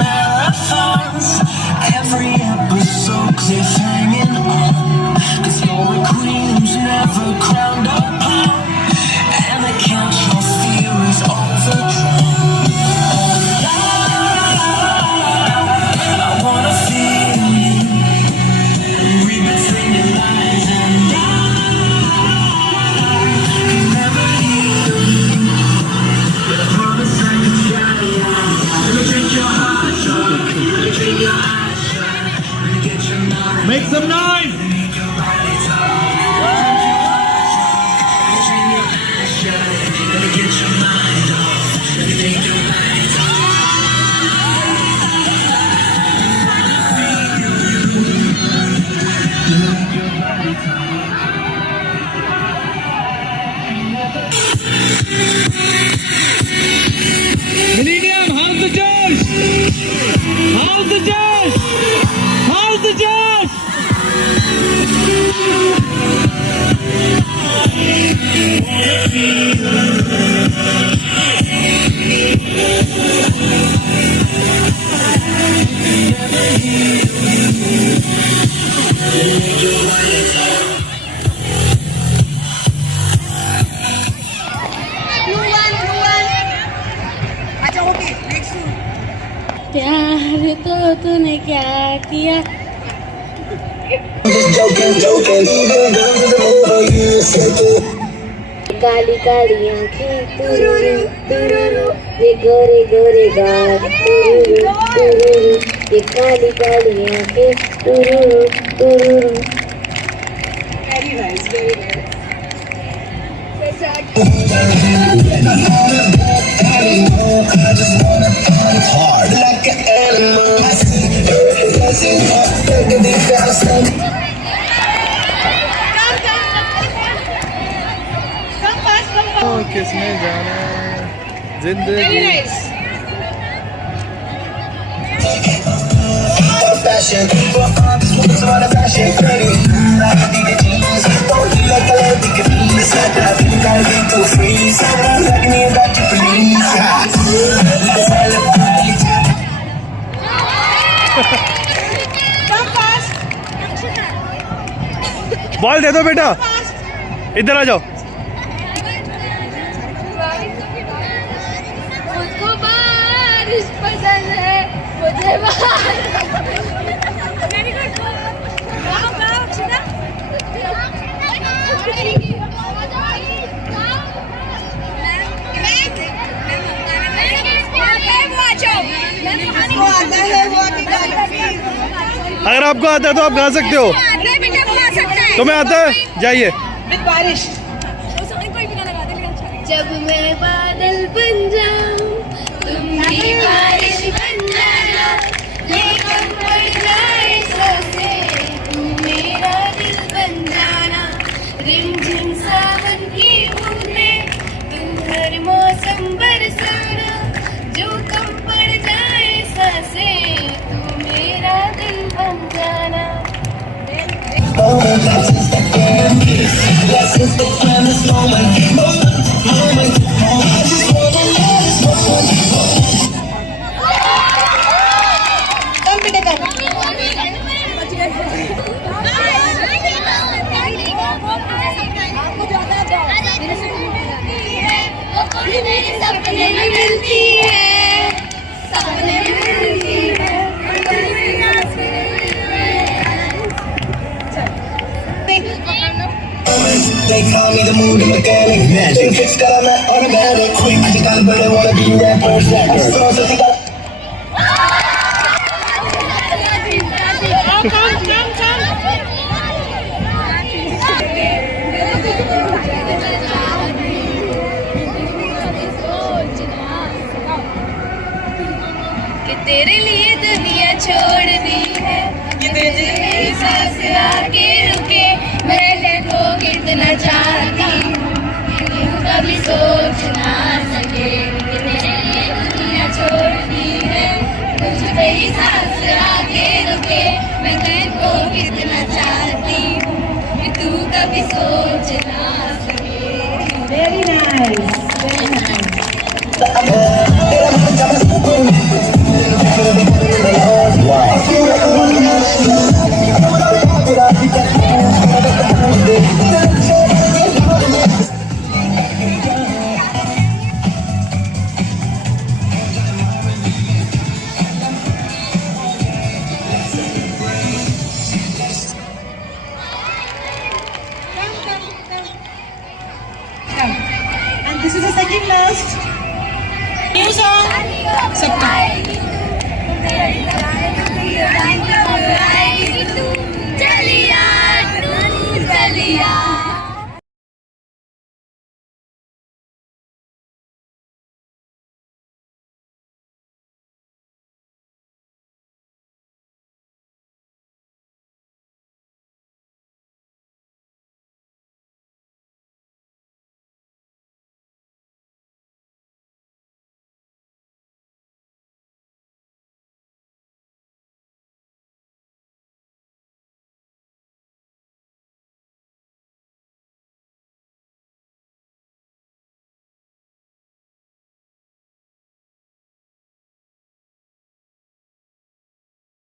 marathons. Every episode cliffhanging on. 'Cause you're a queen who's never crowned upon. And I can't show fear is overdrawn. I wanna feel you. Read between your lines and I can never heal you. But I promise I can try. Let me drink your heart, let me drink your eyes, let me get your mind. Make some noise! Millennium, how's the Josh? How's the Josh? How's the Josh? प्यार तो तूने क्या किया काली काली आँखें तुरुरु तुरुरु ये गोरे गोरे गाल तुरुरु तुरुरु ये काली काली आँखें तुरुरु तुरुरु Very nice, very nice. Hard like an animal. I see her, I see her, taking it down slow. Come fast, come fast. किसने जाना जिंदगी Very nice. Fashion, for arms, moves on a fashion. Pretty, like the jeans. Don't you like a lady can be? It's like that, you gotta be too free. Someone like me about you, please. Let's celebrate. Come fast. Ball दे दो बेटा इधर आ जाओ मुझको बारिश पसंद है मुझे अगर आपको आता है तो आप गा सकते हो तुम्हें आता है जाइए With बारिश. जब मैं बादल बन जाऊं तुम भी बारिश बन जाना लेकर पड़ जाए सांसें तुम मेरा दिल बन जाना रिमझिम सावन की बूंदें तुम हर मौसम बरसाना जो कम पड़ जाए सांसें तुम मेरा दिल बन जाना Oh, that's just the damn kiss. That's just the promise moment. Moment, moment, moment. I just wanna know this moment. Come बेटे come. आपको ज्यादा मेरे सपने में मिलती है सपने में मिलती है They call me the mood mechanic. Magic fix got on that automatic. Quick, I just gotta, but I wanna be that person. So they got. कि तेरे लिए दुनिया छोड़नी है कि तुझे मेरी सांस आके रुके मैं तो कितना चाहती हूँ कभी सोच ना सके